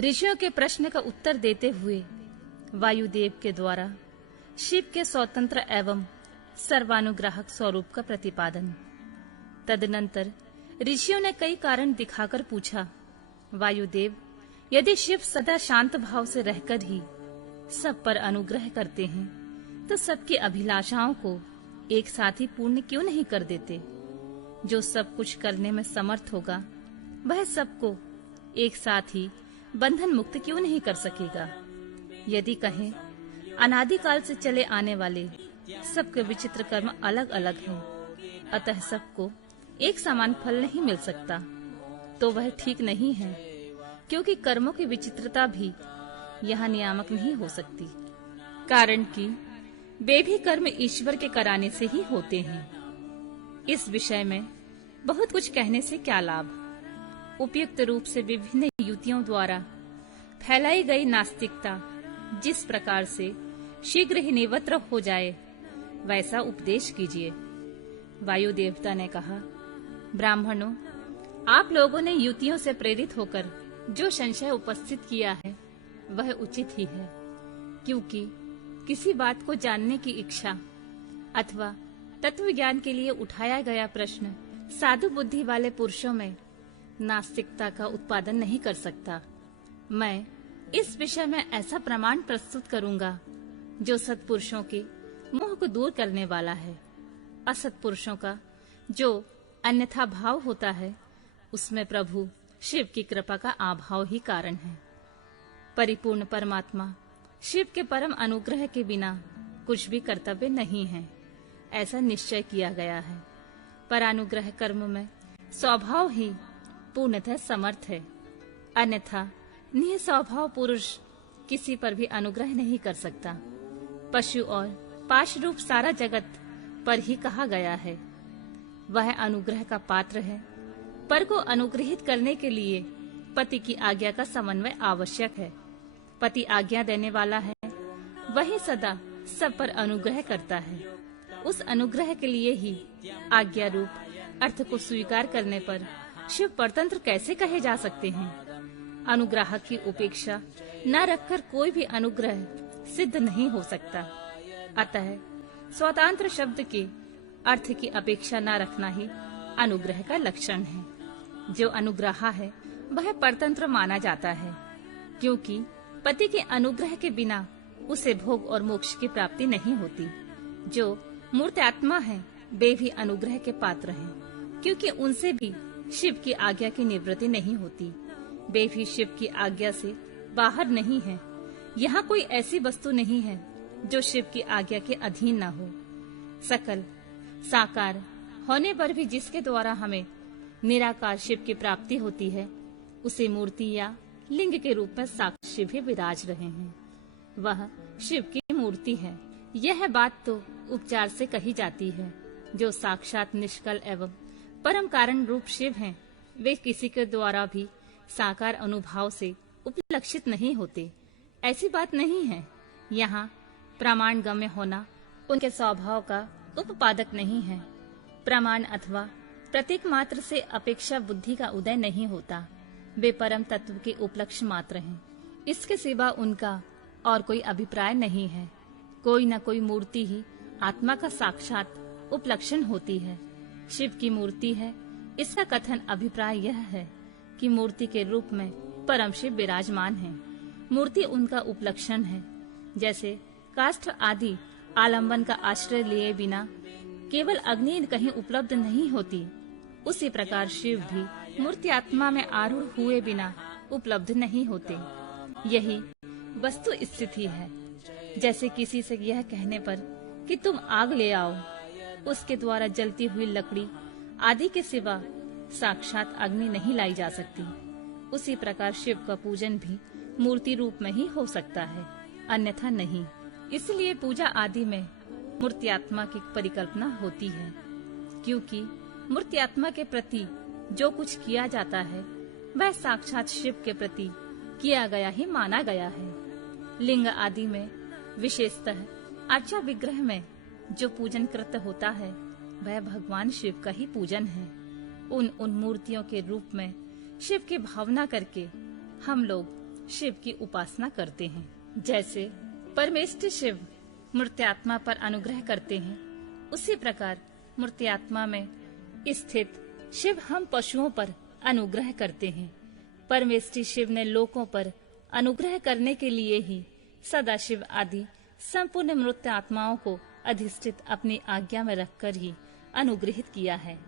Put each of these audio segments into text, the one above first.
ऋषियों के प्रश्न का उत्तर देते हुए वायुदेव के द्वारा शिव के स्वतंत्र एवं सर्वानुग्राहक स्वरूप का प्रतिपादन। तदनंतर ऋषियों ने कई कारण दिखाकर पूछा, वायुदेव, यदि शिव सदा शांत भाव से रहकर ही सब पर अनुग्रह करते हैं तो सबकी अभिलाषाओं को एक साथ ही पूर्ण क्यों नहीं कर देते? जो सब कुछ करने में समर्थ होगा वह सबको एक साथ ही बंधन मुक्त क्यों नहीं कर सकेगा? यदि कहें अनादिकाल से चले आने वाले सबके विचित्र कर्म अलग अलग हैं, अतः सबको एक समान फल नहीं मिल सकता, तो वह ठीक नहीं है, क्योंकि कर्मों की विचित्रता भी यहाँ नियामक नहीं हो सकती। कारण कि वे भी कर्म ईश्वर के कराने से ही होते हैं। इस विषय में बहुत कुछ कहने से क्या लाभ? उपयुक्त रूप से विभिन्न युक्तियों द्वारा फैलाई गई नास्तिकता जिस प्रकार से शीघ्र ही निवृत्त हो जाए, वैसा उपदेश कीजिए। वायु देवता ने कहा, ब्राह्मणों, आप लोगों ने युक्तियों से प्रेरित होकर जो संशय उपस्थित किया है वह उचित ही है, क्योंकि किसी बात को जानने की इच्छा अथवा तत्व ज्ञान के लिए उठाया गया प्रश्न साधु बुद्धि वाले पुरुषों में नास्तिकता का उत्पादन नहीं कर सकता। मैं इस विषय में ऐसा प्रमाण प्रस्तुत करूंगा जो सत्पुरुषों के मोह को दूर करने वाला है। असत्पुरुषों का जो अन्यथा भाव होता है, उसमें प्रभु शिव की कृपा का अभाव ही कारण है। परिपूर्ण परमात्मा शिव के परम अनुग्रह के बिना कुछ भी कर्तव्य नहीं है, ऐसा निश्चय किया गया है। पर अनुग्रह कर्म में स्वभाव ही पूर्णतः समर्थ है, अन्यथा निस्वभाव पुरुष किसी पर भी अनुग्रह नहीं कर सकता। पशु और पाश रूप सारा जगत पर ही कहा गया है। वह अनुग्रह का पात्र है, पर को अनुग्रहित करने के लिए पति की आज्ञा का समन्वय आवश्यक है। पति आज्ञा देने वाला है, वही सदा सब पर अनुग्रह करता है। उस अनुग्रह के लिए ही आज्ञा रूप अर्थ को स्वीकार करने पर शिव परतंत्र कैसे कहे जा सकते हैं? अनुग्राहक की उपेक्षा न रखकर कोई भी अनुग्रह सिद्ध नहीं हो सकता। अतः स्वतंत्र शब्द के अर्थ की अपेक्षा न रखना ही अनुग्रह का लक्षण है। जो अनुग्राहा है वह परतंत्र माना जाता है, क्योंकि पति के अनुग्रह के बिना उसे भोग और मोक्ष की प्राप्ति नहीं होती। जो मूर्त आत्मा है वे भी अनुग्रह के पात्र हैं, क्योंकि उनसे भी शिव की आज्ञा की निवृत्ति नहीं होती। वे भी शिव की आज्ञा से बाहर नहीं है। यहाँ कोई ऐसी वस्तु नहीं है जो शिव की आज्ञा के अधीन न हो। सकल साकार होने पर भी जिसके द्वारा हमें निराकार शिव की प्राप्ति होती है, उसे मूर्ति या लिंग के रूप में साक्षी भी विराज रहे हैं। वह शिव की मूर्ति है। यह बात तो उपचार से कही जाती है। जो साक्षात निष्कल एवं परम कारण रूप शिव हैं, वे किसी के द्वारा भी साकार अनुभाव से उपलक्षित नहीं होते। ऐसी बात नहीं है। यहाँ प्रमाण गम्य होना उनके स्वभाव का उपपादक नहीं है। प्रमाण अथवा प्रतीक मात्र से अपेक्षा बुद्धि का उदय नहीं होता। वे परम तत्व के उपलक्ष्य मात्र हैं। इसके सिवा उनका और कोई अभिप्राय नहीं है। कोई न कोई मूर्ति ही आत्मा का साक्षात उपलक्षण होती है। शिव की मूर्ति है, इसका कथन अभिप्राय यह है कि मूर्ति के रूप में परम शिव विराजमान है। मूर्ति उनका उपलक्षण है। जैसे काष्ठ आदि आलंबन का आश्रय लिए बिना केवल अग्नि कहीं उपलब्ध नहीं होती, उसी प्रकार शिव भी मूर्ति आत्मा में आरूढ़ हुए बिना उपलब्ध नहीं होते। यही वस्तु स्थिति है। जैसे किसी से यह कहने पर कि तुम आग ले आओ, उसके द्वारा जलती हुई लकड़ी आदि के सिवा साक्षात अग्नि नहीं लाई जा सकती। उसी प्रकार शिव का पूजन भी मूर्ति रूप में ही हो सकता है, अन्यथा नहीं। इसलिए पूजा आदि में मूर्त्यात्मा की परिकल्पना होती है, क्योंकि मूर्त्यात्मा के प्रति जो कुछ किया जाता है वह साक्षात शिव के प्रति किया गया ही माना गया है। लिंग आदि में विशेषतः अर्चा विग्रह में जो पूजन कृत होता है वह भगवान शिव का ही पूजन है। उन मूर्तियों के रूप में शिव की भावना करके हम लोग शिव की उपासना करते हैं। जैसे परमेष्टि शिव मूर्त्यात्मा पर अनुग्रह करते हैं, उसी प्रकार मूर्त्यात्मा में स्थित शिव हम पशुओं पर अनुग्रह करते हैं। परमेष्टि शिव ने लोकों पर अनुग्रह करने के लिए ही सदाशिव आदि संपूर्ण मृत आत्माओं को अधिष्ठित अपनी आज्ञा में रखकर ही अनुग्रहित किया है।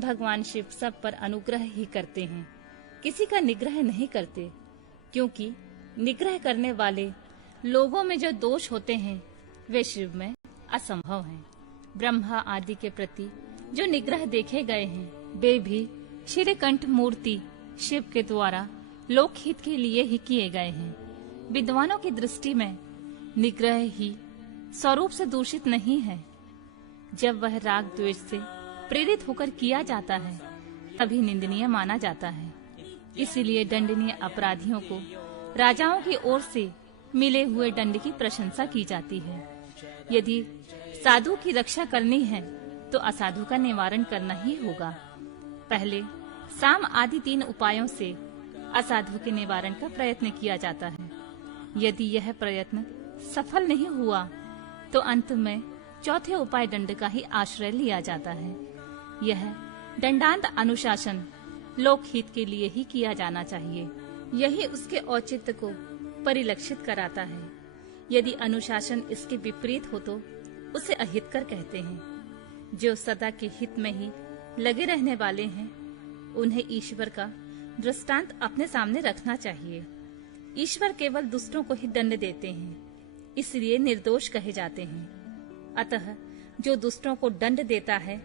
भगवान शिव सब पर अनुग्रह ही करते हैं, किसी का निग्रह नहीं करते, क्योंकि निग्रह करने वाले लोगों में जो दोष होते हैं वे शिव में असंभव हैं। ब्रह्मा आदि के प्रति जो निग्रह देखे गए हैं वे भी श्रीकंठ मूर्ति शिव के द्वारा लोकहित के लिए ही किए गए हैं। विद्वानों की दृष्टि में निग्रह ही स्वरूप से दूषित नहीं है। जब वह राग द्वेष से प्रेरित होकर किया जाता है तभी निंदनीय माना जाता है। इसीलिए दंडनीय अपराधियों को राजाओं की ओर से मिले हुए दंड की प्रशंसा की जाती है। यदि साधु की रक्षा करनी है तो असाधु का निवारण करना ही होगा। पहले साम आदि 3 उपायों से असाधु के निवारण का प्रयत्न किया जाता है। यदि यह प्रयत्न सफल नहीं हुआ तो अंत में चौथे उपाय दंड का ही आश्रय लिया जाता है। यह दंडांत अनुशासन लोकहित के लिए ही किया जाना चाहिए। यही उसके औचित्य को परिलक्षित कराता है। यदि अनुशासन इसके विपरीत हो तो उसे अहितकर कहते हैं। जो सदा के हित में ही लगे रहने वाले हैं उन्हें ईश्वर का दृष्टांत अपने सामने रखना चाहिए। ईश्वर केवल दुष्टों को ही दंड देते हैं, इसलिए निर्दोष कहे जाते हैं। अतः जो दुष्टों को दंड देता है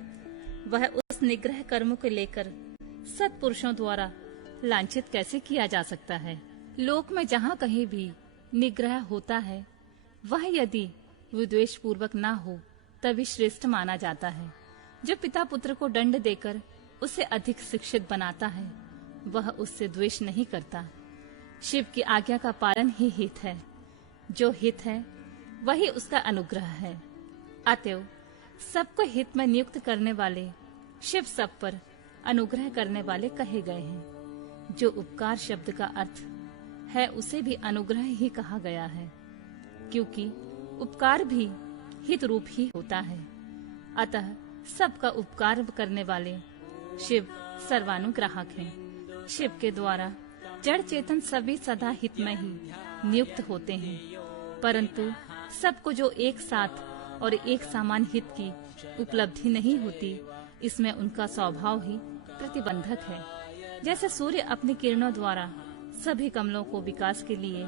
वह उस निग्रह कर्म को लेकर सत्पुरुषों द्वारा लांछित कैसे किया जा सकता है। लोक में जहाँ कहीं भी निग्रह होता है वह यदि विद्वेष पूर्वक ना हो तभी श्रेष्ठ माना जाता है। जो पिता पुत्र को दंड देकर उसे अधिक शिक्षित बनाता है वह उससे द्वेष नहीं करता। शिव की आज्ञा का पालन ही हित है। जो हित है वही उसका अनुग्रह है। अतएव सबको हित में नियुक्त करने वाले शिव सब पर अनुग्रह करने वाले कहे गए हैं। जो उपकार शब्द का अर्थ है उसे भी अनुग्रह ही कहा गया है, क्योंकि उपकार भी हित रूप ही होता है। अतः सबका उपकार करने वाले शिव सर्वानुग्राहक हैं। शिव के द्वारा जड़ चेतन सभी सदा हित में ही नियुक्त होते हैं, परंतु सबको जो एक साथ और एक समान हित की उपलब्धि नहीं होती, इसमें उनका स्वभाव ही प्रतिबंधक है। जैसे सूर्य अपनी किरणों द्वारा सभी कमलों को विकास के लिए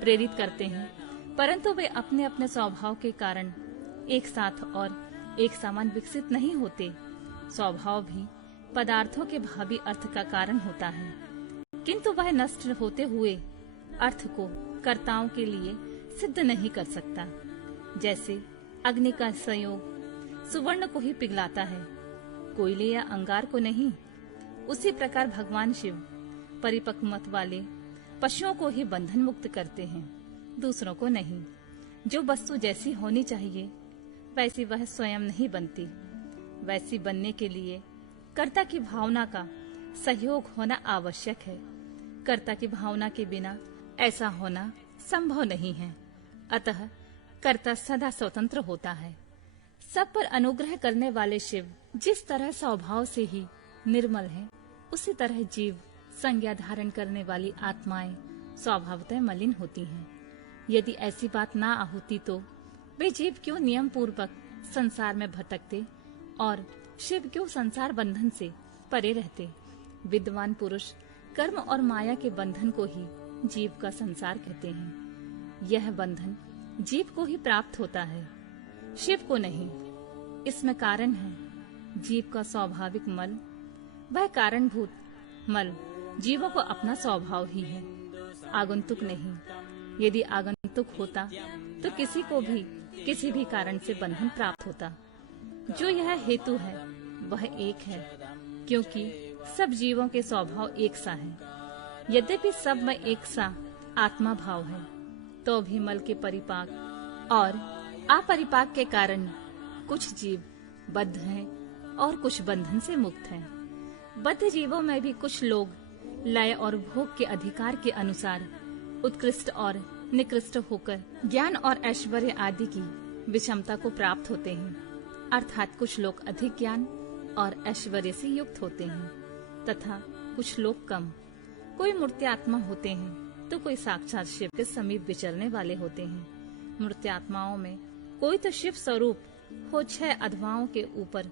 प्रेरित करते हैं, परंतु वे अपने अपने स्वभाव के कारण एक साथ और एक समान विकसित नहीं होते। स्वभाव भी पदार्थों के भावी अर्थ का कारण होता है, किंतु वह नष्ट होते हुए अर्थ को कर्ताओं के लिए सिद्ध नहीं कर सकता। जैसे अग्नि का संयोग सुवर्ण को ही पिघलाता है, कोयले या अंगार को नहीं। उसी प्रकार भगवान शिव परिपक्व मत वाले पशुओं को ही बंधन मुक्त करते हैं, दूसरों को नहीं। जो वस्तु जैसी होनी चाहिए वैसी वह स्वयं नहीं बनती। वैसी बनने के लिए कर्ता की भावना का सहयोग होना आवश्यक है। कर्ता की भावना के बिना ऐसा होना संभव नहीं है। अतः कर्ता सदा स्वतंत्र होता है। सब पर अनुग्रह करने वाले शिव जिस तरह स्वभाव से ही निर्मल हैं, उसी तरह जीव संज्ञा धारण करने वाली आत्माएं स्वभावतः मलिन होती हैं। यदि ऐसी बात ना होती तो वे जीव क्यों नियम पूर्वक संसार में भटकते और शिव क्यों संसार बंधन से परे रहते। विद्वान पुरुष कर्म और माया के बंधन को ही जीव का संसार कहते हैं। यह बंधन जीव को ही प्राप्त होता है, शिव को नहीं। इसमें कारण है जीव का स्वाभाविक मल। वह कारणभूत मल जीवों को अपना स्वभाव ही है, आगंतुक नहीं। यदि आगंतुक होता तो किसी को भी किसी भी कारण से बंधन प्राप्त होता। जो यह हेतु है वह एक है, क्योंकि सब जीवों के स्वभाव एक सा है। यद्यपि सब में एक सा आत्मा भाव है, तो भी मल के परिपाक और अपरिपाक के कारण कुछ जीव बद्ध हैं और कुछ बंधन से मुक्त हैं। बद्ध जीवों में भी कुछ लोग लय और भोग के अधिकार के अनुसार उत्कृष्ट और निकृष्ट होकर ज्ञान और ऐश्वर्य आदि की विषमता को प्राप्त होते हैं, अर्थात कुछ लोग अधिक ज्ञान और ऐश्वर्य से युक्त होते हैं तथा कुछ लोग कम। कोई मूर्त्यात्मा होते हैं तो कोई साक्षात शिव के समीप विचरने वाले होते हैं। मूर्त्यात्माओं में कोई तो शिव स्वरूप हो 6 अधवाओं के ऊपर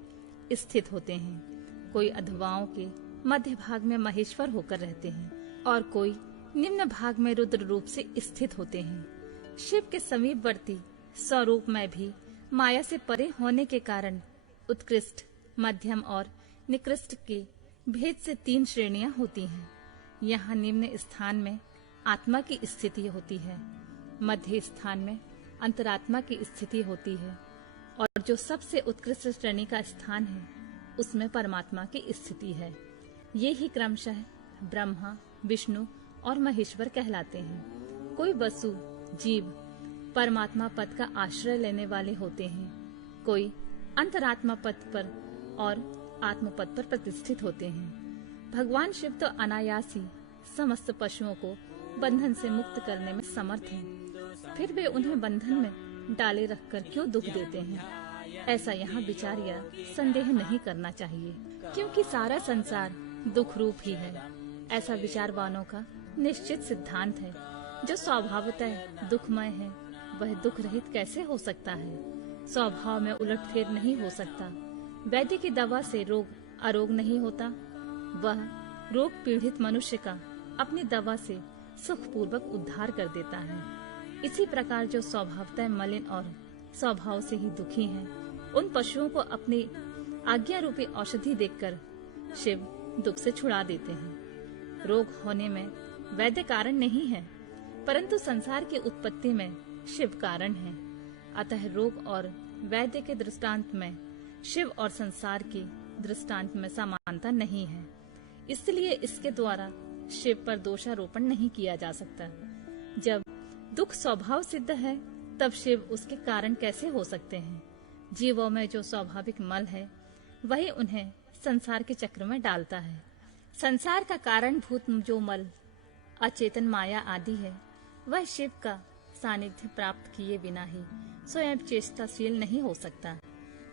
स्थित होते हैं, कोई अधवाओं के मध्य भाग में महेश्वर होकर रहते हैं और कोई निम्न भाग में रुद्र रूप से स्थित होते हैं। शिव के समीपवर्ती स्वरूप में भी माया से परे होने के कारण उत्कृष्ट, मध्यम और निकृष्ट के भेद से 3 श्रेणियां होती हैं। यहाँ निम्न स्थान में आत्मा की स्थिति होती है, मध्य स्थान में अंतरात्मा की स्थिति होती है और जो सबसे उत्कृष्ट श्रेणी का स्थान है उसमें परमात्मा की स्थिति है। ये ही क्रमशः ब्रह्मा, विष्णु और महेश्वर कहलाते हैं। कोई वसु, जीव परमात्मा पद का आश्रय लेने वाले होते हैं, कोई अंतरात्मा पद पर और आत्म पद पर प्रतिष्ठित होते हैं। भगवान शिव तो अनायास ही समस्त पशुओं को बंधन से मुक्त करने में समर्थ हैं, फिर वे उन्हें बंधन में डाले रखकर क्यों दुख देते हैं? ऐसा यहाँ विचार या संदेह नहीं करना चाहिए, क्योंकि सारा संसार दुख रूप ही है। ऐसा विचारवानों का निश्चित सिद्धांत है। जो स्वभावतः दुखमय है वह दुख रहित कैसे हो सकता है? स्वभाव में उलटफेर नहीं हो सकता। वैद्य की दवा से रोग अरोग नहीं होता। वह रोग पीड़ित मनुष्य का अपनी दवा से सुखपूर्वक उद्धार कर देता है। इसी प्रकार जो स्वभावतः मलिन और स्वभाव से ही दुखी हैं, उन पशुओं को अपनी आज्ञा रूपी औषधि देकर शिव दुख से छुड़ा देते हैं। रोग होने में वैद्य कारण नहीं है, परंतु संसार की उत्पत्ति में शिव कारण है। अतः रोग और वैद्य के दृष्टांत में शिव और संसार के दृष्टांत में समानता नहीं है, इसलिए इसके द्वारा शिव पर दोषारोपण नहीं किया जा सकता। जब दुख स्वभाव सिद्ध है तब शिव उसके कारण कैसे हो सकते हैं? जीवों में जो स्वाभाविक मल है वही उन्हें संसार के चक्र में डालता है। संसार का कारण भूत जो मल अचेतन माया आदि है, वह शिव का सानिध्य प्राप्त किए बिना ही स्वयं चेष्टाशील नहीं हो सकता।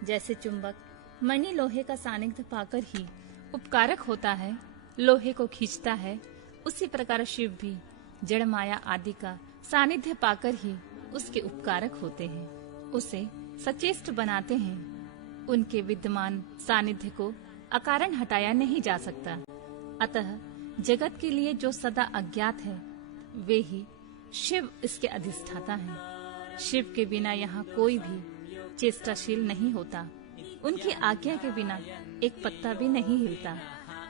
जैसे चुंबक मणि लोहे का सानिध्य पाकर ही उपकारक होता है, लोहे को खींचता है, उसी प्रकार शिव भी जड़ माया आदि का सानिध्य पाकर ही उसके उपकारक होते हैं, उसे सचेष्ट बनाते हैं। उनके विद्यमान सानिध्य को अकारण हटाया नहीं जा सकता। अतः जगत के लिए जो सदा अज्ञात है वे ही शिव इसके अधिष्ठाता हैं। शिव के बिना यहाँ कोई भी चेष्टाशील नहीं होता। उनकी आज्ञा के बिना एक पत्ता भी नहीं हिलता।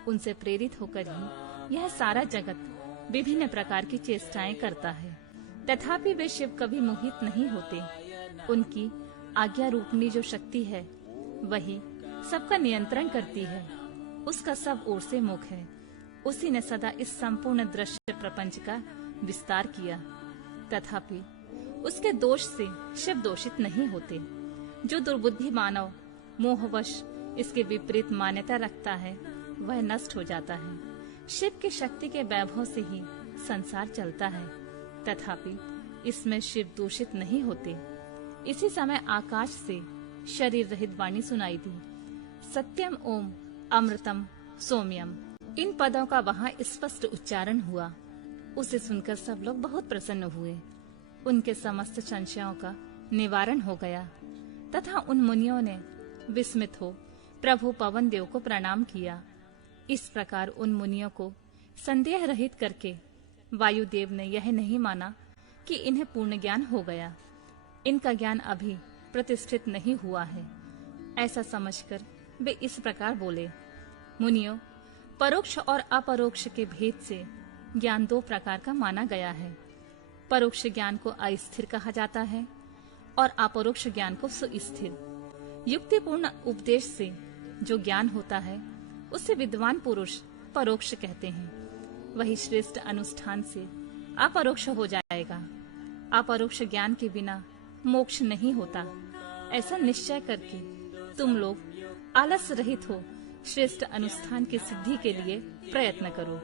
उनसे प्रेरित होकर ही यह सारा जगत विभिन्न प्रकार की चेष्टाएं करता है, तथापि वे शिव कभी मोहित नहीं होते। उनकी आज्ञा रूपनी जो शक्ति है वही सबका नियंत्रण करती है। उसका सब ओर से मुख है। उसी ने सदा इस संपूर्ण दृश्य प्रपंच का विस्तार किया, तथापि उसके दोष से शिव दोषित नहीं होते। जो दुर्बुद्धि मानव मोहवश इसके विपरीत मान्यता रखता है वह नष्ट हो जाता है। शिव की शक्ति के वैभव से ही संसार चलता है, तथापि इसमें शिव दूषित नहीं होते। इसी समय आकाश से शरीर रहित वाणी सुनाई दी, सत्यम ओम अमृतम सौम्यम। इन पदों का वहाँ स्पष्ट उच्चारण हुआ। उसे सुनकर सब लोग बहुत प्रसन्न हुए। उनके समस्त संशयों का निवारण हो गया तथा उन मुनियों ने विस्मित हो प्रभु पवन देव को प्रणाम किया। इस प्रकार उन मुनियों को संदेह रहित करके वायुदेव ने यह नहीं माना कि इन्हें पूर्ण ज्ञान हो गया। इनका ज्ञान अभी प्रतिष्ठित नहीं हुआ है। ऐसा समझकर वे इस प्रकार बोले, मुनियों, परोक्ष और अपरोक्ष के भेद से ज्ञान 2 प्रकार का माना गया है। परोक्ष ज्ञान को अस्थिर कहा जाता है और अपरोक्ष ज्ञान को सुस्थिर। युक्तिपूर्ण उपदेश से जो ज्ञान होता है उसे विद्वान पुरुष परोक्ष कहते हैं। वही श्रेष्ठ अनुष्ठान से अपरोक्ष हो जाएगा। अपरोक्ष ज्ञान के बिना मोक्ष नहीं होता। ऐसा निश्चय करके तुम लोग आलस रहित हो श्रेष्ठ अनुष्ठान की सिद्धि के लिए प्रयत्न करो।